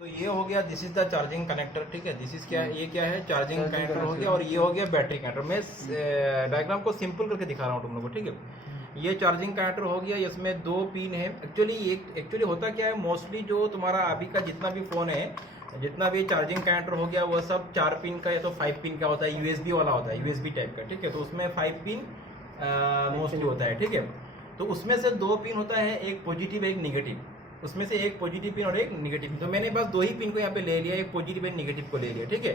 तो ये हो गया, this is the charging connector, ठीक है। दिस इज क्या है, ये क्या है, चार्जिंग कनेक्टर हो गया, और ये हो गया बैटरी कनेक्टर। मैं डायग्राम को सिंपल करके दिखा रहा हूँ तुम लोगों को, ठीक है। ये चार्जिंग कनेक्टर हो गया, इसमें दो पिन है। एक्चुअली होता क्या है, मोस्टली जो तुम्हारा अभी का जितना भी फ़ोन है, जितना भी चार्जिंग कनेक्टर हो गया, वो सब 4 पिन का या तो 5 पिन का होता है, यूएसबी वाला होता है, यूएसबी टाइप का, ठीक है। तो उसमें 5 पिन मोस्टली होता है, ठीक है। तो उसमें से 2 पिन होता है, एक पॉजिटिव एक निगेटिव। उसमें से एक पॉजिटिव पिन और एक निगेटिव पिन। तो मैंने बस 2 ही पिन को यहाँ पे ले लिया, एक पॉजिटिव एक निगेटिव को ले लिया, ठीक है।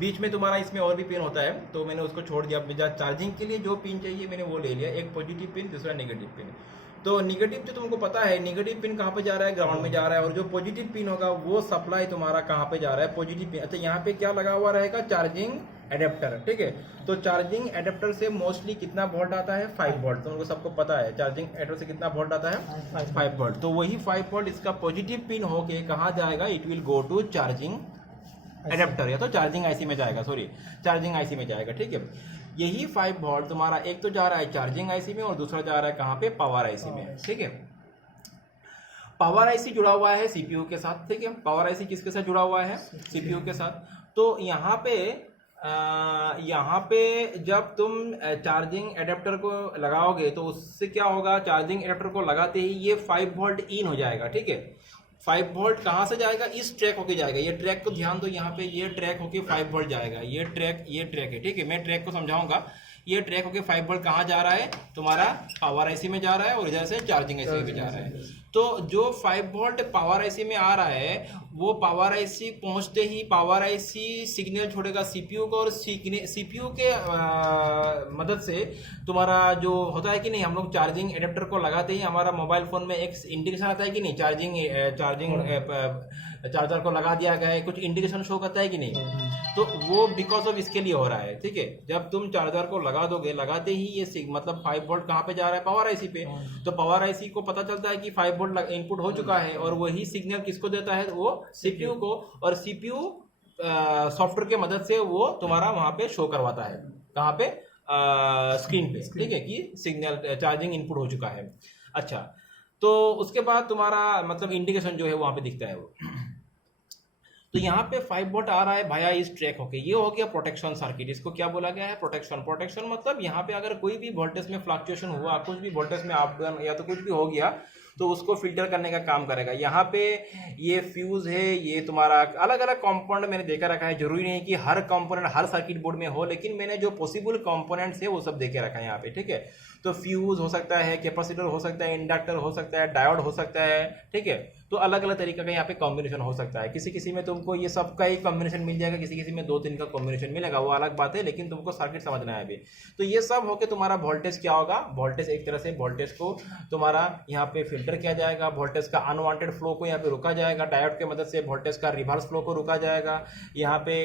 बीच में तुम्हारा इसमें और भी पिन होता है, तो मैंने उसको छोड़ दिया। चार्जिंग के लिए जो पिन चाहिए मैंने वो ले लिया, एक पॉजिटिव पिन दूसरा निगेटिव पिन। तो निगेटिव जो तुमको पता है, निगेटिव पिन कहाँ पे जा रहा है, ग्राउंड में जा रहा है, और जो पॉजिटिव पिन होगा वो सप्लाई तुम्हारा कहाँ पे जा रहा है, पॉजिटिव पिन। अच्छा, यहाँ पे क्या लगा हुआ रहेगा, चार्जिंग एडेप्टर, ठीक है। तो चार्जिंग एडेप्टर से मोस्टली कितना वोल्ट आता है, 5 वोल्ट। तुमको सबको पता है चार्जिंग एडेप्टर से कितना वोल्ट आता है, 5 वोल्ट। तो वही 5 वोल्ट इसका पॉजिटिव पिन होके कहाँ जाएगा, it will go to charging adapter, या तो चार्जिंग आईसी में जाएगा, सॉरी चार्जिंग आईसी में जाएगा, ठीक है। यही 5 वोल्ट तुम्हारा एक तो जा रहा है चार्जिंग आईसी में, और दूसरा जा रहा है कहाँ पे, पावर आईसी में, ठीक है। पावर आईसी जुड़ा हुआ है सीपीयू के साथ, ठीक है। पावर आईसी किसके साथ जुड़ा हुआ है, सीपीयू के साथ। तो यहाँ पे जब तुम चार्जिंग एडेप्टर को लगाओगे तो उससे क्या होगा, चार्जिंग एडेप्टर को लगाते ही ये 5 वोल्ट इन हो जाएगा, ठीक है। 5 वोल्ट कहाँ से जाएगा, इस ट्रैक होके जाएगा। ये ट्रैक को ध्यान दो, यहाँ पे ये ट्रैक होके 5 वोल्ट जाएगा। ये ट्रैक है, ठीक है। मैं ट्रैक को समझाऊंगा। ये ट्रैक होके 5 वोल्ट कहाँ जा रहा है, तुम्हारा पावर आईसी में जा रहा है, और इधर से चार्जिंग आईसी में जा रहा है। तो जो 5 वोल्ट पावर आईसी में आ रहा है, वो पावर आईसी पहुंचते ही पावर आईसी सिग्नल छोड़ेगा सीपीयू को, और सीपीयू के मदद से तुम्हारा जो होता है कि नहीं, हम लोग चार्जिंग एडेप्टर को लगाते ही हमारा मोबाइल फोन में एक इंडिकेशन आता है कि नहीं, चार्जर को लगा दिया गया है, कुछ इंडिकेशन शो करता है कि नहीं। तो वो बिकॉज ऑफ इसके लिए हो रहा है, ठीक है। जब तुम चार्जर को लगा दोगे, लगाते ही ये मतलब 5 वोल्ट कहाँ पे जा रहा है, पावर आईसी पे। तो पावर आईसी को पता चलता है कि 5 वोल्ट इनपुट हो चुका है, और वही सिग्नल किसको देता है, वो सीपीयू को, और सीपीयू सॉफ्टवेयर के मदद से वो तुम्हारा वहां पे शो करवाता है, कहाँ पे, स्क्रीन पे, ठीक है, कि सिग्नल चार्जिंग इनपुट हो चुका है। अच्छा, तो उसके बाद तुम्हारा मतलब इंडिकेशन जो है वहां पे दिखता है वो। तो यहाँ पे 5 वोल्ट आ रहा है भाया इस ट्रैक होके, ये हो गया प्रोटेक्शन सर्किट। इसको क्या बोला गया है, प्रोटेक्शन मतलब यहाँ पे अगर कोई भी वोल्टेज में फ्लक्चुएशन हुआ, कुछ भी वोल्टेज में अप डाउन या तो कुछ भी हो गया, तो उसको फिल्टर करने का काम करेगा। यहाँ पे ये फ्यूज है, ये तुम्हारा अलग अलग कंपोनेंट मैंने देखा रखा है। जरूरी नहीं कि हर कंपोनेंट हर सर्किट बोर्ड में हो, लेकिन मैंने जो पॉसिबल कंपोनेंट्स है वो सब देखे रखा है यहाँ पे, ठीक है। तो फ्यूज हो सकता है, कैपेसिटर हो सकता है, इंडक्टर हो सकता है, डायोड हो सकता है, ठीक है। तो अलग अलग तरीके का यहाँ पे कॉम्बिनेशन हो सकता है। किसी किसी में तुमको ये सब का ही कॉम्बिनेशन मिल जाएगा, किसी किसी में 2-3 का कॉम्बिनेशन मिलेगा, वो अलग बात है, लेकिन तुमको सर्किट समझना है अभी। तो ये सब होके तुम्हारा वोल्टेज क्या होगा, वोल्टेज एक तरह से वोल्टेज को तुम्हारा यहाँ पे फिल्टर किया जाएगा, वोल्टेज का अनवांटेड फ्लो को यहाँ पे रुका जाएगा, डायोड के मदद से वोल्टेज का रिवर्स फ्लो को रुका जाएगा, यहाँ पे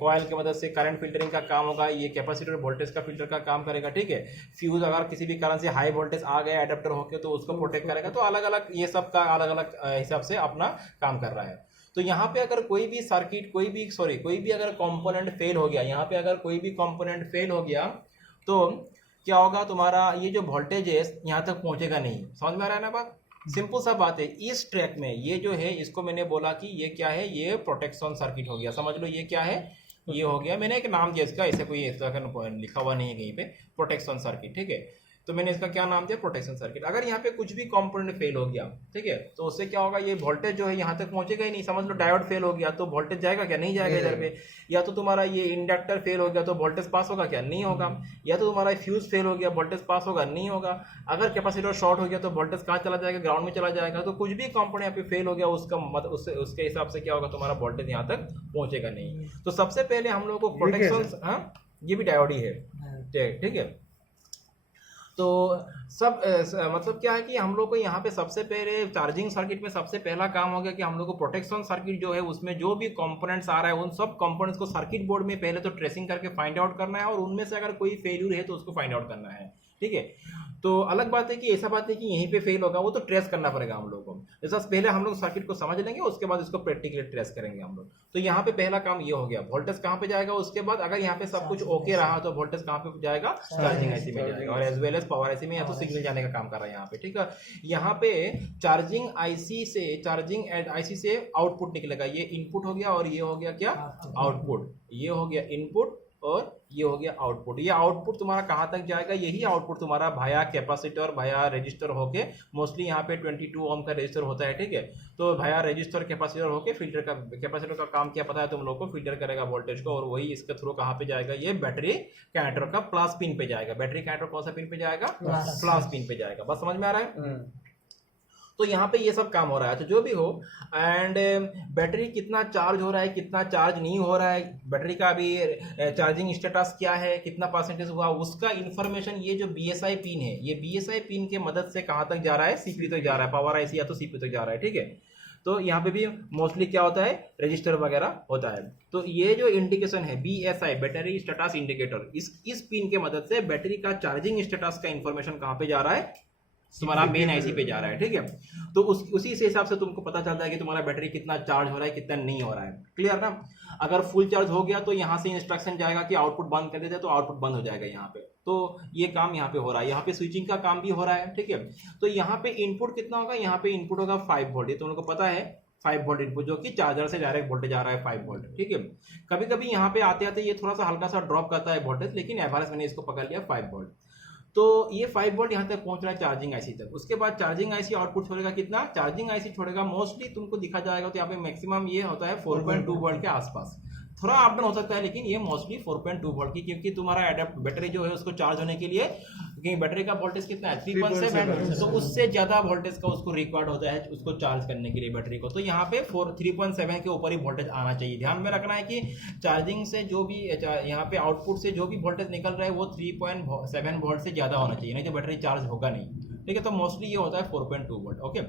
कॉइल की मदद से करंट फिल्टरिंग का काम होगा, ये कैपेसिटर वोल्टेज का फिल्टर का काम करेगा, ठीक है। फ्यूज अगर किसी भी कारण से हाई वोल्टेज आ गया एडेप्टर होके, तो उसको प्रोटेक्ट करेगा। तो अलग अलग ये सब का अलग अलग हिसाब से अपना काम कर रहा है। तो यहाँ पे अगर कोई भी सर्किट, कोई भी अगर कंपोनेंट फेल हो गया, यहाँ पे अगर कोई भी कंपोनेंट फेल हो गया, तो क्या होगा, तुम्हारा ये जो वोल्टेज है यहाँ तक पहुंचेगा नहीं। समझ में आ रहा है ना बात, सिंपल सा बात है। इस ट्रैक में ये जो है, इसको मैंने बोला कि ये क्या है, ये प्रोटेक्शन सर्किट हो गया, समझ लो ये क्या है, ये हो गया। मैंने एक नाम दिया इसका, ऐसे कोई लिखा हुआ नहीं है कहीं पे, प्रोटेक्शन सर्किट, ठीक है। तो मैंने इसका क्या नाम दिया, प्रोटेक्शन सर्किट। अगर यहाँ पे कुछ भी कंपोनेंट फेल हो गया, ठीक है, तो उससे क्या होगा, ये वोल्टेज जो है यहाँ तक पहुंचेगा ही नहीं। समझ लो डायोड फेल हो गया तो वोल्टेज जाएगा क्या, नहीं जाएगा इधर पे। या तो तुम्हारा ये इंडक्टर फेल हो गया तो वोल्टेज पास होगा क्या, नहीं होगा। या तो तुम्हारा फ्यूज फेल हो गया, वोल्टेज पास होगा, नहीं होगा। अगर कैपेसिटर शॉर्ट हो गया तो वोल्टेज कहाँ चला जाएगा, ग्राउंड में चला जाएगा। तो कुछ भी कंपोनेंट यहाँ पे फेल हो गया, उसके हिसाब से क्या होगा, तुम्हारा वोल्टेज यहाँ तक पहुंचेगा नहीं। तो सबसे पहले हम लोग को प्रोटेक्शन, हाँ ये भी डायोड ही है, ठीक है। तो सब मतलब क्या है कि हम लोग को यहाँ पे सबसे पहले चार्जिंग सर्किट में सबसे पहला काम हो गया कि हम लोग को प्रोटेक्शन सर्किट जो है, उसमें जो भी कंपोनेंट्स आ रहा है, उन सब कंपोनेंट्स को सर्किट बोर्ड में पहले तो ट्रेसिंग करके फाइंड आउट करना है, और उनमें से अगर कोई फेल्यूर है तो उसको फाइंड आउट करना है। ठीक है। तो अलग बात है कि ऐसा बात है कि यहीं पे फेल होगा, वो तो ट्रेस करना पड़ेगा हम लोगों को। जैसा पहले हम लोग सर्किट को समझ लेंगे, उसके बाद इसको प्रैक्टिकली ट्रेस करेंगे हम लोग। तो यहाँ पे पहला काम ये हो गया, वोल्टेज कहाँ पे जाएगा, उसके बाद अगर यहाँ पे सब कुछ ओके रहा तो वोल्टेज कहाँ पे जाएगा, चार्जिंग आईसी में जाएगा, और as well as power IC में या तो सिग्नल जाने का काम कर रहा है यहाँ पे, ठीक है। यहाँ पे चार्जिंग आईसी से आउटपुट निकलेगा, ये इनपुट हो गया और ये हो गया क्या, आउटपुट। ये हो गया इनपुट और ये हो गया आउटपुट। ये आउटपुट तुम्हारा कहाँ तक जाएगा, यही आउटपुट तुम्हारा भाया कैपेसिटर भाया रजिस्टर होके, मोस्टली यहाँ पे 22 ओम का रजिस्टर होता है, ठीक है। तो भाया रजिस्टर कैपेसिटर होके फिल्टर का, कैपेसिटर का काम क्या पता है तुम लोग को, फिल्टर करेगा वोल्टेज को, और वही इसके थ्रू कहाँ पे जाएगा, ये बैटरी कनेक्टर का प्लस पिन पे जाएगा। बैटरी कनेक्टर कौन सा पिन पे जाएगा, प्लस पिन पे जाएगा। बस समझ में आ रहा है। तो यहाँ पे ये सब काम हो रहा है। तो जो भी हो, एंड बैटरी कितना चार्ज हो रहा है, कितना चार्ज नहीं हो रहा है, बैटरी का अभी चार्जिंग स्टेटस क्या है, कितना परसेंटेज हुआ, उसका इन्फॉर्मेशन ये जो BSI पिन है, ये BSI पिन के मदद से कहाँ तक जा रहा है, CPU तक जा रहा है, पावर आईसी या तो CPU तक जा रहा है, ठीक है। तो यहाँ पे भी मोस्टली क्या होता है, रजिस्टर वगैरह होता है। तो ये जो इंडिकेशन है BSI, बैटरी स्टेटस इंडिकेटर, इस पिन के मदद से बैटरी का चार्जिंग स्टेटस का इन्फॉर्मेशन कहाँ पे जा रहा है, तुम्हारा मेन आईसी पे जा रहा है, ठीक है। तो उसी से हिसाब से तुमको पता चलता है कि तुम्हारा बैटरी कितना चार्ज हो रहा है, कितना नहीं हो रहा है, क्लियर ना। अगर फुल चार्ज हो गया तो यहाँ से इंस्ट्रक्शन जाएगा कि आउटपुट बंद कर देते, तो आउटपुट बंद हो जाएगा यहाँ पे। तो ये काम यहाँ पे हो रहा है, यहाँ पे स्विचिंग का काम भी हो रहा है, ठीक है। तो यहाँ पे इनपुट कितना होगा, यहाँ पे इनपुट होगा 5 वोल्ट, ये तुम लोग को पता है 5 वोल्ट इनपुट, जो कि चार्जर से डायरेक्ट वोल्टेज आ रहा है 5 वोल्ट, ठीक है। कभी कभी यहाँ पे आते आते ये थोड़ा सा हल्का सा ड्रॉप करता है वोल्टेज, लेकिन एवरेज मैंने इसको पकड़ लिया 5 वोल्ट। तो ये 5 वोल्ट यहाँ तक पहुंच रहा है चार्जिंग आईसी तक। उसके बाद चार्जिंग आईसी आउटपुट छोड़ेगा कितना, चार्जिंग आईसी छोड़ेगा मोस्टली तुमको दिखा जाएगा, तो यहाँ पे मैक्सिमम ये होता है 4.2 वोल्ट के आसपास, थोड़ा अप डाउन हो सकता है, लेकिन ये मोस्टली 4.2 वोल्ट की, क्योंकि तुम्हारा एडेप्ट बैटरी जो है उसको चार्ज होने के लिए, क्योंकि बैटरी का वोल्टेज कितना है 3.7, तो उससे ज्यादा वोल्टेज का उसको रिक्वायर्ड होता है उसको चार्ज करने के लिए बैटरी को। तो यहाँ पे 3.7 के ऊपर ही वोल्टेज आना चाहिए। ध्यान में रखना है कि चार्जिंग से जो भी यहाँ पे आउटपुट से जो भी वोल्टेज निकल रहा है वो 3.7 वोल्ट से ज्यादा होना चाहिए, नहीं तो बैटरी चार्ज होगा नहीं, ठीक है। तो मोस्टली ये होता है 4.2 वोल्ट, ओके।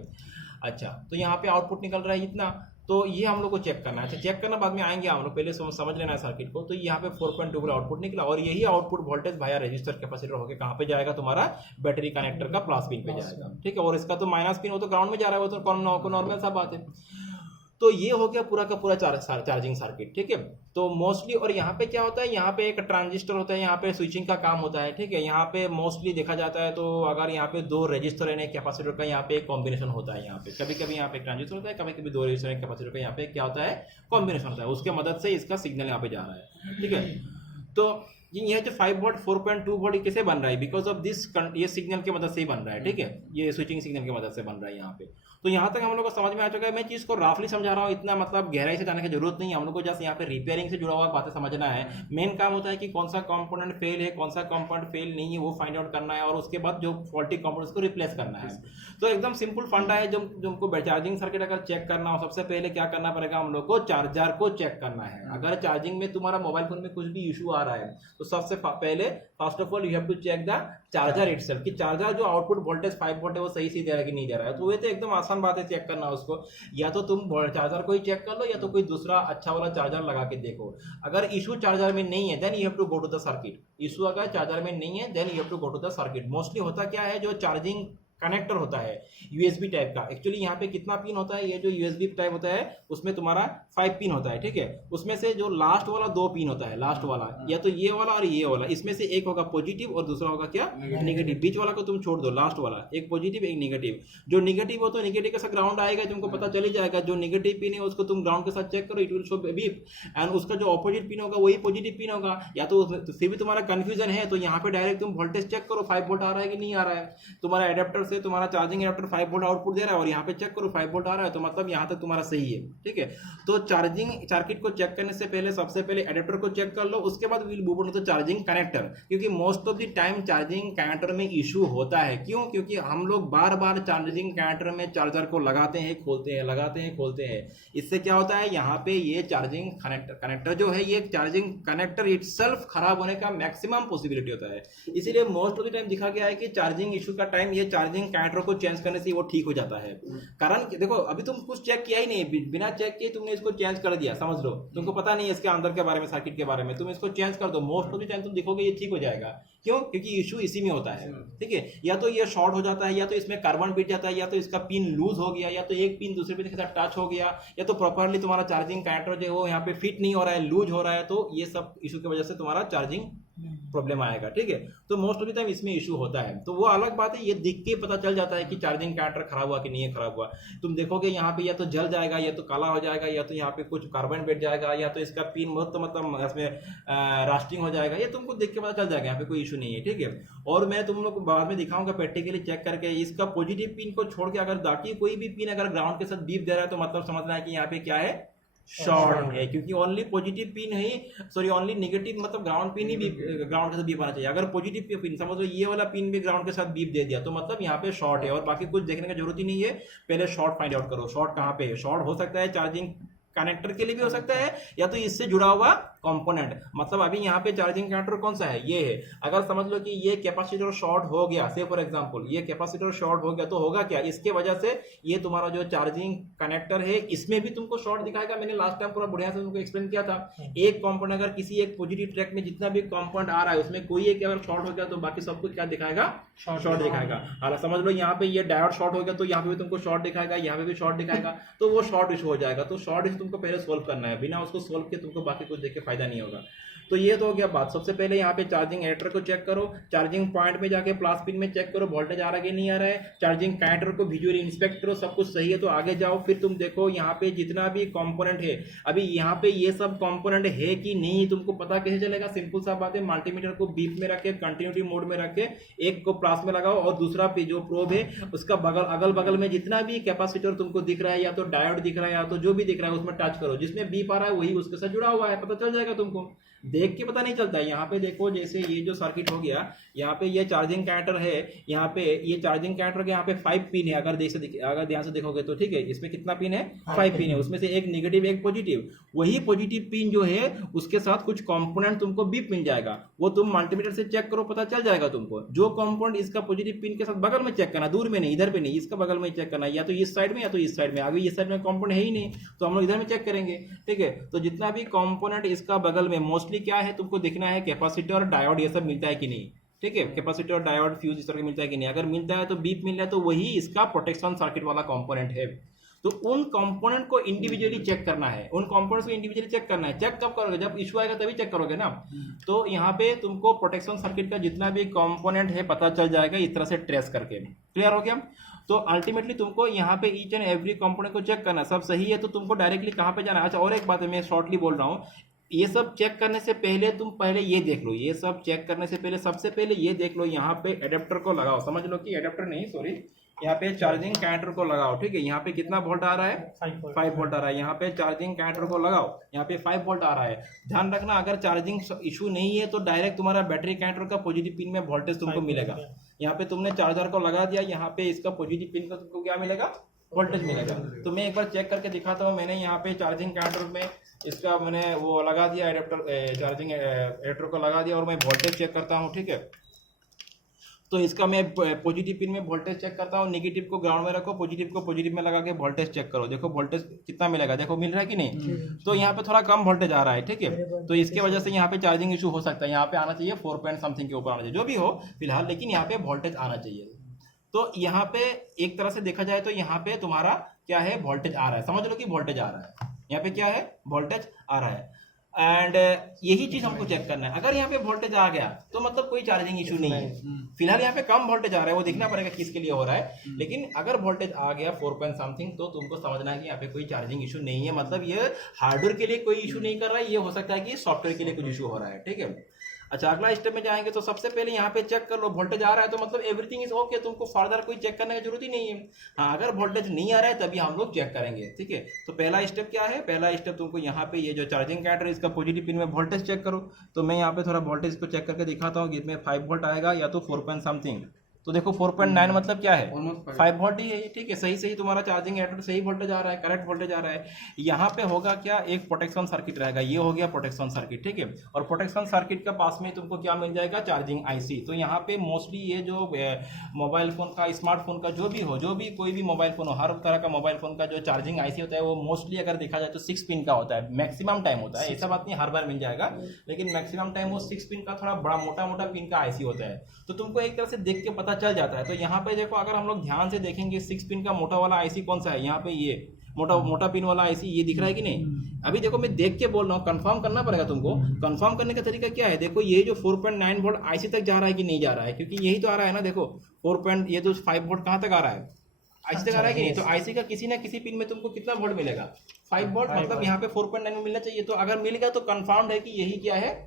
अच्छा, तो यहाँ पे आउटपुट निकल रहा है इतना, तो ये हम लोग को चेक करना है। अच्छा, चेक करना बाद में आएंगे हम लोग, पहले समझ लेना है सर्किट को। तो यहाँ पे 4.2 वोल्ट आउटपुट निकला, और यही आउटपुट वोल्टेज भाया रजिस्टर कैपेसिटर होके कहाँ पे जाएगा, तुम्हारा बैटरी कनेक्टर का प्लस पिन पे जाएगा, ठीक है। और इसका तो माइनस पिन वो तो ग्राउंड में जा रहा है, वो तो नॉर्मल सा बात है। तो ये हो गया पूरा का पूरा चार्जिंग सर्किट, ठीक है। तो मोस्टली, और यहाँ पे क्या होता है, यहाँ पे एक ट्रांजिस्टर होता है, यहाँ पे स्विचिंग का काम होता है, ठीक है। यहाँ पे मोस्टली देखा जाता है, तो अगर यहाँ पे 2 रजिस्टर है कैपेसिटर का, यहाँ पे एक कॉम्बिनेशन होता है, यहाँ पे कभी कभी यहाँ पे एक ट्रांजिस्टर होता है, कभी कभी 2 रजिस्टर कैपेसिटर का यहाँ पे क्या होता है, कॉम्बिनेशन होता है, उसके मदद से इसका सिग्नल यहाँ पे जा रहा है, ठीक है। तो ये जो 5 वोल्ट 4.2 वोल्ट कैसे बन रहा है, बिकॉज ऑफ दिस, ये सिग्नल की मदद से ही बन रहा है, ठीक है। ये स्विचिंग सिग्नल की मदद से बन रहा है यहाँ पे। तो यहाँ तक हम लोग को समझ में आ चुका है। मैं चीज को राफली समझा रहा हूँ, इतना मतलब गहराई से जाने की जरूरत नहीं है हम लोग को, जस्ट यहाँ पे रिपेयरिंग से जुड़ा हुआ बातें समझना है। मेन काम होता है कि कौन सा कंपोनेंट फेल है, कौन सा कंपोनेंट फेल नहीं है, वो फाइंड आउट करना है, और उसके बाद जो फॉल्टी कंपोनेंट्स को रिप्लेस करना है। तो एकदम सिंपल फंडा है। जो हमको चार्जिंग सर्किट अगर चेक करना हो, सबसे पहले क्या करना पड़ेगा हम लोग को, चार्जर को चेक करना है। अगर चार्जिंग में तुम्हारा मोबाइल फोन में कुछ भी इशू आ रहा है, तो सबसे पहले first of all you have to check the charger itself, कि चार्जर जो आउटपुट वोल्टेज 5 वोल्ट है वो सही से दे रहा है कि नहीं दे रहा है। तो ये तो एकदम आसान बात है चेक करना उसको। या तो तुम चार्जर को ही चेक कर लो, या तो कोई दूसरा अच्छा वाला चार्जर लगा के देखो। अगर इशू चार्जर में नहीं है, then you have to go to the circuit. Issue अगर चार्जर में नहीं है, then you have to go to the circuit. Mostly होता क्या है, जो चार्जिंग कनेक्टर होता है यूएसबी टाइप का, एक्चुअली यहाँ पे कितना पिन होता है, ये जो यूएसबी टाइप होता है उसमें तुम्हारा 5 पिन होता है, ठीक है। उसमें से जो लास्ट वाला 2 पिन होता है, लास्ट वाला या तो ये वाला और ये वाला, इसमें से एक होगा पॉजिटिव और दूसरा होगा क्या, नेगेटिव। बीच वाला को तुम छोड़ दो, लास्ट वाला, एक पॉजिटिव एक नेगेटिव। जो नेगेटिव हो तो नेगेटिव के साथ ग्राउंड आएगा, तुमको पता चल ही जाएगा। जो नेगेटिव पिन है उसको तुम ग्राउंड के साथ चेक करो, it will show beep. And उसका जो ऑपोजिट पिन होगा वही पॉजिटिव पिन होगा। या तो फिर भी तुम्हारा कंफ्यूजन है, तो यहाँ पे डायरेक्ट तुम वोल्टेज चेक करो 5 वोल्ट आ रहा है कि नहीं आ रहा है। तुम्हारा एडेप्टर से तुम्हारा चार्जिंग एडेप्टर 5 वोल्ट आउटपुट दे रहा है, और यहाँ पे चेक करो 5 वोल्ट आ रहा है, तो मतलब यहाँ तक तुम्हारा सही है, ठीक है। तो चार्जिंग सर्किट को चेक करने से पहले सबसे पहले एडेप्टर को चेक कर लो, उसके बाद will move on to charging connector. क्योंकि most of the time charging connector में इशू होता है। क्यों? क्योंकि हम लोग बार बार चार्जिंग कनेक्टर में चार्जर को लगाते हैं खोलते हैं, लगाते हैं खोलते हैं। इससे क्या होता है, यहाँ पे ये चार्जिंग कनेक्टर जो है, ये चार्जिंग कनेक्टर इटसेल्फ खराब होने का मैक्सिमम पॉसिबिलिटी होता है। इसीलिए मोस्ट ऑफ द टाइम दिखा गया है कि चार्जिंग इशू का टाइम, ये चार्जिंग चार्जिंग कैरेक्टर को चेंज करने से वो ठीक हो जाता है। कारण देखो अभी तुम कुछ चेक किया ही नहीं, बिना चेक किए तुमने इसको चेंज कर दिया, समझ लो तुमको पता नहीं है इसके अंदर के बारे में, सर्किट के बारे में, तुम इसको चेंज कर दो, मोस्ट ऑफ द टाइम तुम देखोगे ये ठीक हो जाएगा। क्यों? क्योंकि इशू इसी में होता है, ठीक है। या तो ये शॉर्ट हो जाता है, या तो इसमें कार्बन बीट जाता है, या तो इसका पिन लूज हो गया, या तो एक पिन दूसरे पिन के साथ टच हो गया, या तो प्रॉपरली तुम्हारा चार्जिंग कैरेक्टर जो है वो यहाँ पे फिट नहीं हो रहा है, लूज हो रहा है, तो ये सब इशू की वजह से तुम्हारा चार्जिंग प्रॉब्लम आएगा, ठीक है। तो मोस्ट ऑफ द टाइम इसमें इशू होता है, तो वो अलग बात है, ये दिख के पता चल जाता है कि चार्जिंग कैरेक्टर खराब हुआ कि नहीं है खराब हुआ। तुम देखोगे यहाँ पे या तो जल जाएगा, या तो काला हो जाएगा, या तो यहाँ पे कुछ कार्बन बैठ जाएगा, या तो इसका पिन बहुत मतलब इसमें रास्टिंग हो जाएगा, ये तुमको देख के पता चल जाएगा, यहाँ पे कोई इशू नहीं है, ठीक है। और मैं तुम लोग को बाद में दिखाऊंगा प्रैक्टिकली चेक करके, इसका पॉजिटिव पिन को छोड़ के अगर बाकी कोई भी पिन अगर ग्राउंड के साथ बीप दे रहा है तो मतलब समझना है कि यहाँ पे क्या है, शॉर्ट है, क्योंकि ओनली पॉजिटिव पिन ही, सॉरी ओनली नेगेटिव मतलब ग्राउंड पिन ही ग्राउंड के साथ बीप आना चाहिए। अगर पॉजिटिव पिन समझ लो ये वाला पिन भी ग्राउंड के साथ बीप दे दिया तो मतलब यहाँ पे शॉर्ट है, और बाकी कुछ देखने की जरूरत ही नहीं है। पहले शॉर्ट फाइंड आउट करो, शॉर्ट कहाँ पे है। शॉर्ट हो सकता है चार्जिंग कनेक्टर के लिए भी हो सकता है, या तो इससे जुड़ा हुआ कंपोनेंट, मतलब अभी यहाँ पे चार्जिंग कनेक्टर कौन सा है, ये है। अगर समझ लो कि ये कैपेसिटर शॉर्ट हो गया, से फॉर एग्जांपल ये कैपेसिटर शॉर्ट हो गया, तो होगा क्या, इसके वजह से ये तुम्हारा जो चार्जिंग कनेक्टर है इसमें भी तुमको शॉर्ट दिखाएगा। मैंने लास्ट टाइम पूरा बढ़िया से तुमको एक्सप्लेन किया था। एक कंपोनेंट अगर किसी एक पॉजिटिव ट्रैक में जितना भी कंपोनेंट आ रहा है उसमें कोई एक अगर शॉर्ट हो गया तो बाकी सब कुछ क्या दिखाएगा, शॉर्ट दिखाएगा। और समझ लो यहाँ पे ये डायोड शॉर्ट हो गया तो यहाँ पे भी तुमको शॉर्ट दिखाएगा, यहाँ पे भी शॉर्ट दिखाएगा, तो वो शॉर्ट इशू हो जाएगा। तो शॉर्ट इशू तुमको पहले सोल्व करना है, बिना उसको सोल्व किए तुमको बाकी कुछ देख के फायदा नहीं होगा। तो ये तो हो गया बात। सबसे पहले यहाँ पे चार्जिंग एडेप्टर को चेक करो, चार्जिंग पॉइंट में जाके प्लस पिन में चेक करो वोल्टेज आ रहा है कि नहीं आ रहा है, चार्जिंग कैरेक्टर को विजुअली इंस्पेक्ट करो, सब कुछ सही है तो आगे जाओ। फिर तुम देखो यहाँ पे जितना भी कंपोनेंट है, अभी यहाँ पे ये सब कंपोनेंट है कि नहीं तुमको पता कैसे चलेगा। सिंपल सा बात है, मल्टीमीटर को बीप में रखे, कंटिन्यूटी मोड में रखे, एक को प्लस में लगाओ और दूसरा पे जो प्रोब है उसका अगल बगल में जितना भी कैपेसिटर तुमको दिख रहा है, या तो डायोड दिख रहा है या तो जो भी दिख रहा है उसमें टच करो, जिसमें बीप आ रहा है वही उसके साथ जुड़ा हुआ है, पता चल जाएगा तुमको। देख के पता नहीं चलता है। यहाँ पे देखो जैसे ये जो सर्किट हो गया, यहाँ पे ये चार्जिंग कैरेक्टर है, यहाँ पे ये चार्जिंग कैरेक्टर के यहाँ पे 5 पिन है। अगर ध्यान से देखोगे तो ठीक है, इसमें कितना पिन है, 5 पिन है, उसमें से एक नेगेटिव एक पॉजिटिव। वही पॉजिटिव पिन जो है उसके साथ कुछ कंपोनेंट तुमको बीप मिल जाएगा, वो तुम मल्टीमीटर से चेक करो, पता चल जाएगा तुमको। जो कंपोनेंट इसका पॉजिटिव पिन के साथ बगल में चेक करना, दूर में नहीं, इधर पे नहीं, इसका बगल में चेक करना, या तो इस साइड में या तो इस साइड में। अभी इस साइड में कंपोनेंट है ही नहीं तो हम लोग इधर में चेक करेंगे, ठीक है। तो जितना भी कंपोनेंट इसका बगल में, मोस्टली क्या है तुमको देखना है, कैपेसिटर डायोड ये सब मिलता है कि नहीं, ठीक है। कैपेसिटर डायोड फ्यूज इस तरह मिलता है कि नहीं, अगर मिलता है तो बीप मिल रहा है तो वही इसका प्रोटेक्शन सर्किट वाला कंपोनेंट है। तो उन कंपोनेंट को इंडिविजुअली चेक करना है, उन कंपोनेंट्स को इंडिविजुअली चेक करना है। चेक कब करोगे, जब इशू आएगा तभी चेक करोगे ना। तो यहाँ पे तुमको प्रोटेक्शन सर्किट का जितना भी कंपोनेंट है पता चल जाएगा इस तरह से ट्रेस करके। क्लियर हो गया? तो अल्टीमेटली तुमको यहाँ पे ईच एंड एवरी कंपोनेंट को चेक करना, सब सही है तो तुमको डायरेक्टली कहाँ पे जाना है। अच्छा और एक बात है, मैं शॉर्टली बोल रहा हूँ, ये सब चेक करने से पहले तुम पहले ये देख लो, ये सब चेक करने से पहले सबसे पहले ये देख लो, यहाँ पे एडेप्टर को लगाओ। समझ लो कि एडेप्टर नहीं, सॉरी, यहाँ पे चार्जिंग कैरेक्टर को लगाओ, ठीक है। यहाँ पे कितना वोल्ट आ रहा है, 5 वोल्ट आ रहा है। यहाँ पे चार्जिंग कैरेक्टर को लगाओ, यहाँ पे 5 वोल्ट आ रहा है। ध्यान रखना, अगर चार्जिंग इशू नहीं है तो डायरेक्ट तुम्हारा बैटरी कैरेक्टर का पॉजिटिव पिन में वोल्टेज तुमको मिलेगा। यहाँ पे तुमने चार्जर को लगा दिया, यहाँ पे इसका पॉजिटिव पिन का तुमको क्या मिलेगा, वोल्टेज मिलेगा। तो मैं एक बार चेक करके दिखाता हूँ। मैंने यहाँ पे चार्जिंग कैरेक्टर में इसका मैंने वो लगा दिया, एडेप्टर, चार्जिंग एडेप्टर को लगा दिया और मैं वोल्टेज चेक करता हूँ, ठीक है। तो इसका मैं पॉजिटिव पिन में वोल्टेज चेक करता हूँ, नेगेटिव को ग्राउंड में रखो, पॉजिटिव को पॉजिटिव में लगा के वोल्टेज चेक करो। देखो वोल्टेज कितना मिलेगा, देखो मिल रहा है कि नहीं। तो यहाँ पे थोड़ा कम वोल्टेज आ रहा है, ठीक है। तो इसके वजह से यहाँ पे चार्जिंग इशू हो सकता है। यहाँ पे आना चाहिए 4 पॉइंट समथिंग के ऊपर आना चाहिए, जो भी हो फिलहाल, लेकिन यहाँ पे वोल्टेज आना चाहिए। तो यहाँ पे एक तरह से देखा जाए तो यहाँ पे तुम्हारा क्या है, वोल्टेज आ रहा है। समझ लो कि वोल्टेज आ रहा है, यहाँ पे क्या है, वोल्टेज आ रहा है। एंड यही चीज हमको चेक करना है। अगर यहाँ पे वोल्टेज आ गया तो मतलब कोई चार्जिंग इशू नहीं है। फिलहाल यहाँ पे कम वोल्टेज आ रहा है, वो देखना पड़ेगा किसके लिए हो रहा है। लेकिन अगर वोल्टेज आ गया 4 पॉइंट समथिंग तो तुमको समझना है कि यहाँ पे कोई चार्जिंग इशू नहीं है, मतलब ये हार्डवेयर के लिए कोई इशू नहीं कर रहा है, ये हो सकता है कि सॉफ्टवेयर के लिए कुछ इशू हो रहा है, ठीक है। अच्छा अगला स्टेप में जाएंगे तो सबसे पहले यहाँ पे चेक कर लो, वोल्टेज आ रहा है तो मतलब एवरीथिंग इज ओके, तुमको फर्दर कोई चेक करने की जरूरत ही नहीं है। हाँ अगर वोल्टेज नहीं आ रहा है तभी हम लोग चेक करेंगे, ठीक है। तो पहला स्टेप क्या है, पहला स्टेप तुमको यहाँ पे ये जो चार्जिंग कैरेक्टर है इसका पॉजिटिव पिन में वोल्टेज चेक करो। तो मैं यहाँ पे थोड़ा वोल्टेज को चेक करके दिखाता हूँ, इसमें 5 वोल्ट आएगा या तो 4 पॉइंट समथिंग, तो देखो 4.9 मतलब क्या है, 5 वोल्ट ही है, ठीक है, सही सही तुम्हारा चार्जिंग एडप्टर सही वोल्टेज आ रहा है, करेक्ट वोल्टेज आ रहा है। यहाँ पे होगा क्या, एक प्रोटेक्शन सर्किट रहेगा, ये हो गया प्रोटेक्शन सर्किट, ठीक है। और प्रोटेक्शन सर्किट के पास में तुमको क्या मिल जाएगा, चार्जिंग आईसी। तो यहाँ पे मोस्टली ये जो मोबाइल फोन का, स्मार्टफोन का, जो भी हो, जो भी कोई भी मोबाइल फोन हो, हर तरह का मोबाइल फोन का जो चार्जिंग आईसी होता है वो मोस्टली अगर देखा जाए तो 6 पिन का होता है, मैक्सिमम टाइम होता है, ऐसा बात नहीं हर बार मिल जाएगा, लेकिन मैक्सिमम टाइम वो 6 पिन का, थोड़ा बड़ा मोटा मोटा पिन का आईसी होता है। तो तुमको एक तरह से देख के पता चल जाता है। तो यहाँ पे देखो, अगर हम लोग ध्यान से देखेंगे 6 पिन का मोटा वाला आईसी कौन सा है, यहाँ पे ये मोटा पिन वाला आईसी ये दिख रहा है कि नहीं। अभी देखो मैं देख के बोल रहा हूँ, कंफर्म करना पड़ेगा तुमको। कंफर्म करने का तरीका क्या है, देखो ये जो 4.9 वोल्ट आईसी तक जा रहा है कि नहीं जा रहा है, क्योंकि यही तो आ रहा है ना, देखो 4. ये तो 5 वोल्ट कहाँ तक आ रहा है, आईसी तक आ रहा है कि नहीं। तो आईसी का किसी ना किसी पिन में तुमको कितना वोल्ट मिलेगा, 5 वोल्ट, मतलब यहाँ पे 4.9 में मिलना चाहिए। तो अगर मिल गया तो कंफर्म है कि यही क्या है,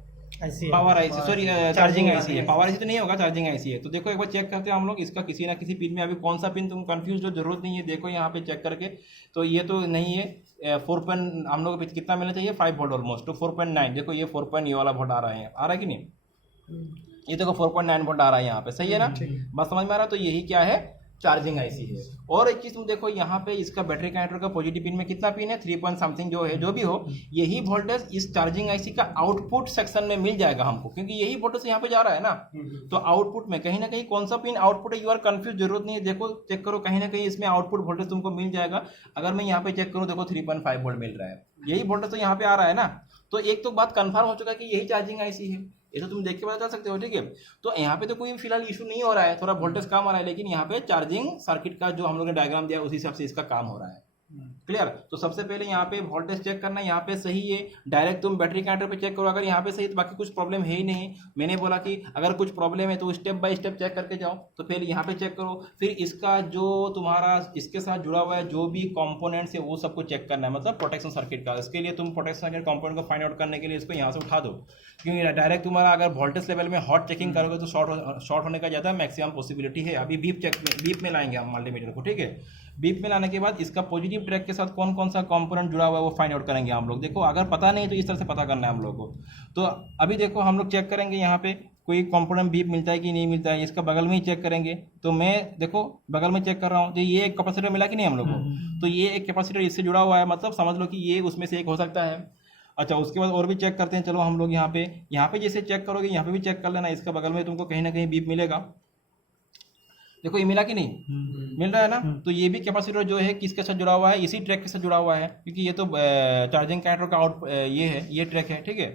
power IC, sorry charging IC है, पावर आईसी तो नहीं होगा, चार्जिंग आईसी है। तो देखो एक बार चेक करते हैं हम लोग इसका किसी ना किसी पिन में। अभी कौन सा पिन तुम कंफ्यूज हो, जरूरत नहीं है, देखो यहाँ पे चेक करके। तो ये तो नहीं है, 4. हम लोग कितना मिलना चाहिए, 5 वोल्ट ऑलमोस्ट। तो 4.9 देखो, ये 4. ये वाला वोल्ट आ रहा है, आ रहा है कि नहीं, ये देखो 4.9 वोल्ट आ रहा है यहाँ पे, सही है ना, बस समझ में आ रहा है। तो यही क्या है, चार्जिंग आईसी है। और एक चीज तुम देखो, यहाँ पे इसका बैटरी कनेक्टर का पॉजिटिव पिन में कितना पिन है, 3 पॉइंट समथिंग जो है, जो भी हो, यही वोल्टेज इस चार्जिंग आईसी का आउटपुट सेक्शन में मिल जाएगा हमको, क्योंकि यही वोल्टेज यहाँ पे जा रहा है ना। तो आउटपुट में कहीं ना कहीं कौन सा पिन आउटपुट है, यू आर कंफ्यूज, जरूरत नहीं है, देखो चेक करो, कहीं ना कहीं इसमें आउटपुट वोल्टेज तुमको मिल जाएगा। अगर मैं यहाँ पे चेक करूँ, देखो 3.5 वोल्ट मिल रहा है, यही वोल्टेज तो यहाँ पे आ रहा है ना। तो एक तो बात कंफर्म हो चुका है कि यही चार्जिंग आईसी है, ये तो तुम देख के पता चल सकते हो, ठीक है। तो यहाँ पे तो कोई फिलहाल इशू नहीं हो रहा है, थोड़ा वोल्टेज कम आ रहा है, लेकिन यहाँ पे चार्जिंग सर्किट का जो हम लोग ने डायग्राम दिया उसी हिसाब से इसका काम हो रहा है, क्लियर। तो सबसे पहले यहाँ पे वोल्टेज चेक करना, यहाँ पे सही है, डायरेक्ट तुम बैटरी कनेक्टर पे चेक करो, अगर यहाँ पे सही तो बाकी कुछ प्रॉब्लम है ही नहीं। मैंने बोला कि अगर कुछ प्रॉब्लम है तो स्टेप बाय स्टेप चेक करके जाओ। तो पहले यहाँ पे चेक करो, फिर इसका जो तुम्हारा इसके साथ जुड़ा हुआ है जो भी कंपोनेंट्स है वो सबको चेक करना है, मतलब प्रोटेक्शन सर्किट का। इसके लिए तुम प्रोटेक्शन सर्किट कंपोनेंट को फाइंड आउट करने के लिए इसको यहाँ से उठा दो, क्योंकि डायरेक्ट तुम्हारा अगर वोल्टेज लेवल में हॉट चेकिंग करोगे तो शॉर्ट होने का ज़्यादा मैक्सिमम पॉसिबिलिटी है। अभी बीप में लाएंगे हम मल्टीमीटर को, ठीक है। बीप में लाने के बाद इसका पॉजिटिव ट्रैक के साथ कौन कौन सा कंपोनेंट जुड़ा हुआ है वो फाइंड आउट करेंगे हम लोग। देखो अगर पता नहीं तो इस तरह से पता करना है हम लोग को। तो अभी देखो हम लोग चेक करेंगे यहाँ पे कोई कंपोनेंट बीप मिलता है कि नहीं मिलता है, इसका बगल में ही चेक करेंगे। तो मैं देखो बगल में चेक कर रहा हूँ, तो ये एक कैपेसिटर मिला कि नहीं हम लोग को, तो ये एक कैपेसिटर इससे जुड़ा हुआ है, मतलब समझ लो कि ये उसमें से एक हो सकता है। अच्छा, उसके बाद और भी चेक करते हैं, चलो हम लोग यहाँ पे जैसे चेक करोगे यहाँ पे भी चेक कर लेना, इसका बगल में तुमको कहीं ना कहीं बीप मिलेगा। देखो ये मिला कि नहीं, मिल रहा है ना। तो ये भी कैपेसिटर जो है किसके साथ जुड़ा हुआ है, इसी ट्रैक के साथ जुड़ा हुआ है, क्योंकि ये तो चार्जिंग कनेक्टर का ये है, ये ट्रैक है, ठीक है।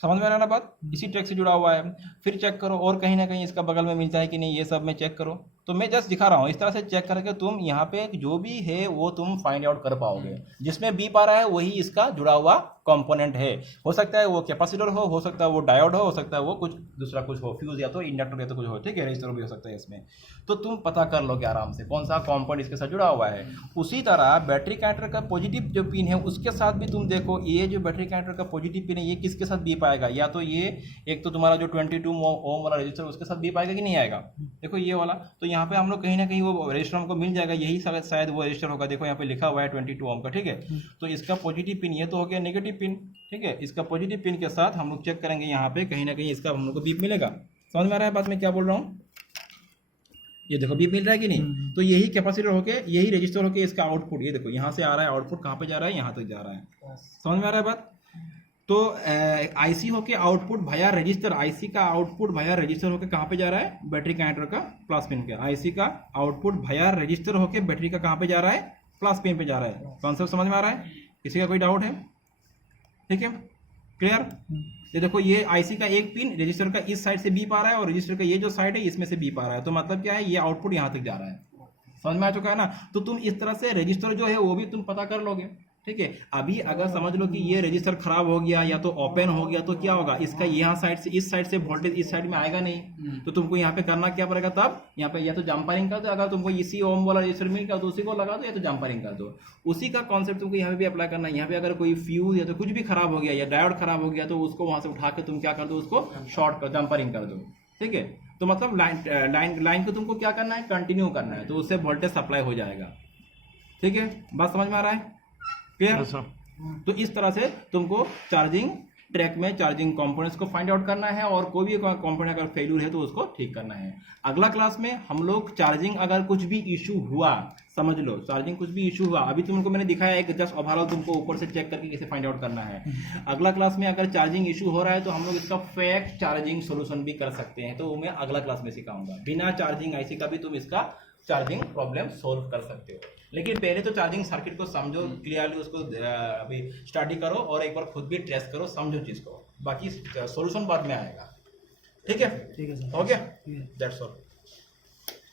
समझ में आ रहा ना बात, इसी ट्रैक से जुड़ा हुआ है। फिर चेक करो और कहीं ना कहीं इसका बगल में मिलता है कि नहीं, ये सब में चेक करो। तो मैं जस्ट दिखा रहा हूँ, इस तरह से चेक करके तुम यहाँ पे जो भी है वो तुम फाइंड आउट कर पाओगे। जिसमें बीप आ रहा है वही इसका जुड़ा हुआ कंपोनेंट है। हो सकता है वो कैपेसिटर हो सकता है वो डायोड हो सकता है वो कुछ दूसरा कुछ हो, फ्यूज या तो इंडक्टर या तो कुछ हो, ठीक है, रजिस्टर भी हो सकता है इसमें। तो तुम पता कर लोगे आराम से कौन सा कंपोनेंट इसके साथ जुड़ा हुआ है। उसी तरह बैटरी कनेक्टर का पॉजिटिव जो पिन है उसके साथ भी तुम देखो, ये जो बैटरी कनेक्टर का पॉजिटिव पिन है ये किसके साथ बीप आएगा, या तो ये एक तो तुम्हारा जो 22 ओम वाला रजिस्टर उसके साथ बीप आएगा कि नहीं आएगा। देखो ये वाला, तो यहाँ पे हम लोग कहीं ना कहीं वो रजिस्टर हमको मिल जाएगा, यही शायद वो रजिस्टर होगा। देखो यहाँ पे लिखा हुआ है 22 ओम का, ठीक है। तो इसका पॉजिटिव पिन ये तो हो गया नेगेटिव पिन, ठीक है। इसका पॉजिटिव पिन के साथ हम लोग चेक करेंगे यहाँ पे कहीं ना कहीं इसका हम लोग को बीप मिलेगा। समझ में आ रहा है बात मैं क्या बोल रहा हूँ, ये देखो बीप मिल रहा है कि नहीं। तो यही कैपेसिटर होके यही रजिस्टर होके इसका आउटपुट, ये देखो यहाँ से आ रहा है, आउटपुट कहाँ पे जा रहा है, यहाँ तक जा रहा है। समझ में आ रहा है बात। तो आईसी होके आउटपुट भया रजिस्टर, आईसी का आउटपुट भया रजिस्टर होके कहाँ पे जा रहा है, बैटरी कनेक्टर का प्लस पिन पे। आईसी का आउटपुट भया रजिस्टर होके बैटरी का कहाँ पे जा रहा है, प्लस पिन पे जा रहा है। कॉन्सेप्ट समझ में आ रहा है, किसी का कोई डाउट है, ठीक है, क्लियर। ये देखो ये आईसी का एक पिन रजिस्टर का इस साइड से बीप आ रहा है और रजिस्टर का ये जो साइड है इसमें से बीप आ रहा है। तो मतलब क्या है, ये आउटपुट यहाँ तक जा रहा है। समझ में आ चुका है ना। तो तुम इस तरह से रजिस्टर जो है वो भी तुम पता कर लोगे, ठीक है। अभी अगर समझ लो कि ये रजिस्टर खराब हो गया या तो ओपन हो गया तो क्या होगा, इसका यहाँ साइड से इस साइड से वोल्टेज इस साइड में आएगा नहीं। तो तुमको यहाँ पे करना क्या पड़ेगा, तब यहाँ पे या तो जंपरिंग कर दो, अगर तुमको इसी ओम वाला रजिस्टर मिल गया तो उसी को लगा दो, या तो जंपरिंग कर दो। उसी का कॉन्सेप्ट तुमको यहाँ पे भी अप्लाई करना है। यहाँ पे अगर कोई फ्यूज या तो कुछ भी खराब हो गया या डायोड खराब हो गया तो उसको वहां से उठा के तुम क्या कर दो, उसको शॉर्ट कर जंपरिंग कर दो, ठीक है। तो मतलब लाइन को तुमको क्या करना है, कंटिन्यू करना है, तो उससे वोल्टेज सप्लाई हो जाएगा, ठीक है। बात समझ में आ रहा है, क्लियर। तो इस तरह से तुमको चार्जिंग ट्रैक में चार्जिंग कंपोनेंट्स को फाइंड आउट करना है और कोई भी कंपोनेंट अगर फेल्यूर है तो उसको ठीक करना है। अगला क्लास में हम लोग चार्जिंग अगर कुछ भी इशू हुआ, समझ लो चार्जिंग कुछ भी इशू हुआ, अभी तुमको मैंने दिखाया एक जस्ट ओवरऑल तुमको ऊपर से चेक करके कैसे फाइंड आउट करना है। अगला क्लास में अगर चार्जिंग इशू हो रहा है तो हम लोग इसका फेक चार्जिंग सोल्यूशन भी कर सकते हैं, तो वो मैं अगला क्लास में सिखाऊंगा। बिना चार्जिंग आईसी का भी तुम इसका चार्जिंग प्रॉब्लम सोल्व कर सकते हो, लेकिन पहले तो चार्जिंग सर्किट को समझो क्लियरली, उसको अभी स्टडी करो और एक बार खुद भी टेस्ट करो, समझो चीज को, बाकी सॉल्यूशन बाद में आएगा। ठीक है ठीक है सर, हो गया, दैट्स ऑल।